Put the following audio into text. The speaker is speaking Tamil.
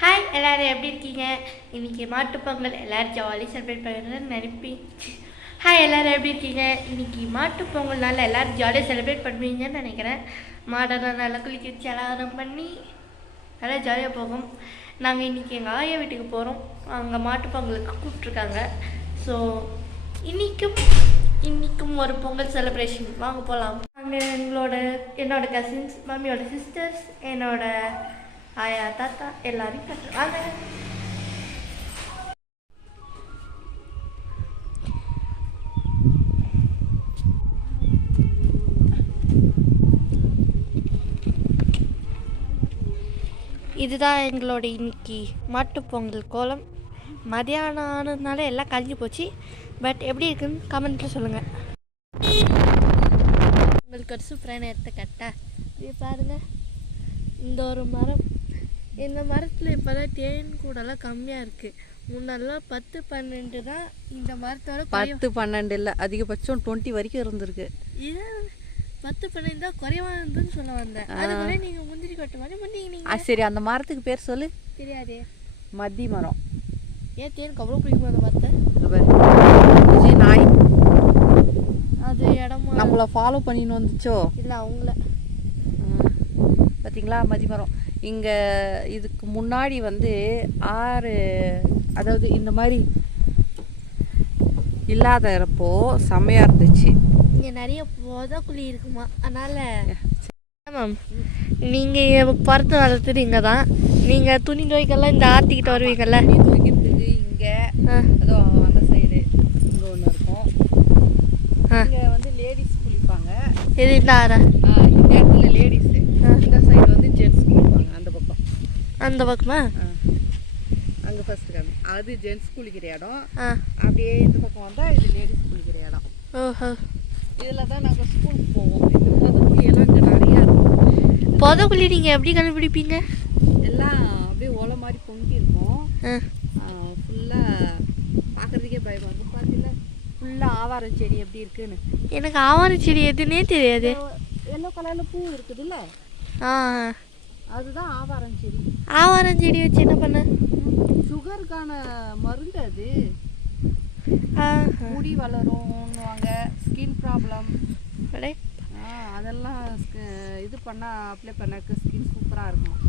ஹாய் எல்லோரும் எப்படி இருக்கீங்க? இன்னைக்கு மாட்டுப்பொங்கல் எல்லோரும் ஜாலி செலிப்ரேட் பண்ணுறேன்னு நினைப்பேன். ஹாய் எல்லோரும் எப்படி இருக்கீங்க? இன்னைக்கு மாட்டுப்பொங்கல்னால எல்லோரும் ஜாலியாக செலிப்ரேட் பண்ணுவீங்கன்னு நினைக்கிறேன். மாடெல்லாம் நல்லா குளிக்க வச்சு அலாரம் பண்ணி நல்லா ஜாலியாக போகும். நாங்கள் இன்றைக்கி எங்கள் ஆயா வீட்டுக்கு போகிறோம் அங்கே மாட்டுப்பொங்கலுக்கு கூப்பிட்ருக்காங்க ஸோ இன்றைக்கும் இன்றைக்கும் ஒரு பொங்கல் செலிப்ரேஷன் வாங்க போகலாம் நாங்கள் எங்களோட என்னோடய கசின்ஸ் மம்மியோட சிஸ்டர்ஸ் என்னோட ஆயா தாத்தா எல்லாரையும் கட்டு வாங்க இதுதான் எங்களோட இன்னைக்கு மாட்டுப் பொங்கல் கோலம். மதியானம் ஆனதுனால எல்லாம் கழிஞ்சு போச்சு. பட் எப்படி இருக்குன்னு கமெண்ட்டில் சொல்லுங்கள் உங்களுக்கு ஒரு சூப்பரான இடத்த கட்டா. இது பாருங்க. இந்த ஒரு மரம். இந்த மரத்தில் இப்போ தான் தேன் கூடலாம் கம்மியாக இருக்குது முன்னெல்லாம் பத்து பன்னெண்டு தான் இந்த மரத்தோட பத்து பன்னெண்டு இல்லை அதிகபட்சம் டுவெண்ட்டி வரைக்கும் இருந்திருக்கு. இது பத்து பன்னெண்டு தான் குறைவா இருந்துன்னு சொல்ல வந்தேன். அதுக்குள்ளே நீங்கள் முந்திரி கொட்டை மாதிரி முந்திங்க நீங்கள் சரி அந்த மரத்துக்கு பேர் சொல்லு. தெரியாதே. மத்தி மரம். ஏன் தேனுக்கு அவ்வளோ பிடிக்குமா அந்த மரத்தை? நாய். அது இடமா நம்மளை ஃபாலோ பண்ணின்னு வந்துச்சோ? இல்லை அவங்கள. பார்த்தீங்களா மதி மரம்? இங்கே இதுக்கு முன்னாடி வந்து ஆறு அதாவது இந்த மாதிரி இல்லாதப்போ செம்மையாக இருந்துச்சு. இங்கே நிறைய புதக்குழி இருக்குமா? அதனால் மேம் நீங்கள் பிறந்து வளர்த்துட்டு இங்கே தான் நீங்கள் துணி துவைக்கெல்லாம் இந்த ஆற்றிக்கிட்டு வருவீங்கல்ல? துணி துவைக்கிறதுக்கு இங்கே அதோ அந்த சைடு இங்கே ஒன்று இருக்கும். இங்கே வந்து லேடிஸ் குளிப்பாங்க. இது இந்த ஆறா? இந்த இடத்துல லேடிஸு. இந்த சைடு வந்து ஜென்ட்ஸ் பக்கம் அந்த பக்கமா? அங்கே ஃபர்ஸ்ட் காமி அது ஜென்ட்ஸ் குளிக்கிற இடம். அப்படியே இந்த பக்கம் வந்தால் இது லேடிஸ் குளிக்கிற இடம். ஓஹோ. இதில் தான் நாங்கள் ஸ்கூலுக்கு போவோம். இந்த புதக்குழி எல்லாம் இங்கே நிறையா இருக்கும். புதக்குழி நீங்கள் எப்படி கண்டுபிடிப்பீங்க? எல்லாம் அப்படியே ஓலை மாதிரி பொங்கி இருக்கும். ஃபுல்லாக பார்க்குறதுக்கே பயமாக இருக்கும் பார்த்தீங்களா ஃபுல்லாக ஆவாரம் செடி எப்படி இருக்குன்னு. எனக்கு ஆவாரம் செடி எதுன்னே தெரியாது. எல்லோ கலரில் பூ இருக்குதுல்ல? ஆ. அதுதான் ஆவாரம் செடி. ஆவாரம் செடி வச்சு என்ன பண்ண? சுகருக்கான மருந்து அது. முடி வளரும்னுவாங்க. ஸ்கின் ப்ராப்ளம் அதெல்லாம் இது பண்ணால் அப்ளை பண்ணக்கு ஸ்கின் சூப்பராக இருக்கும்.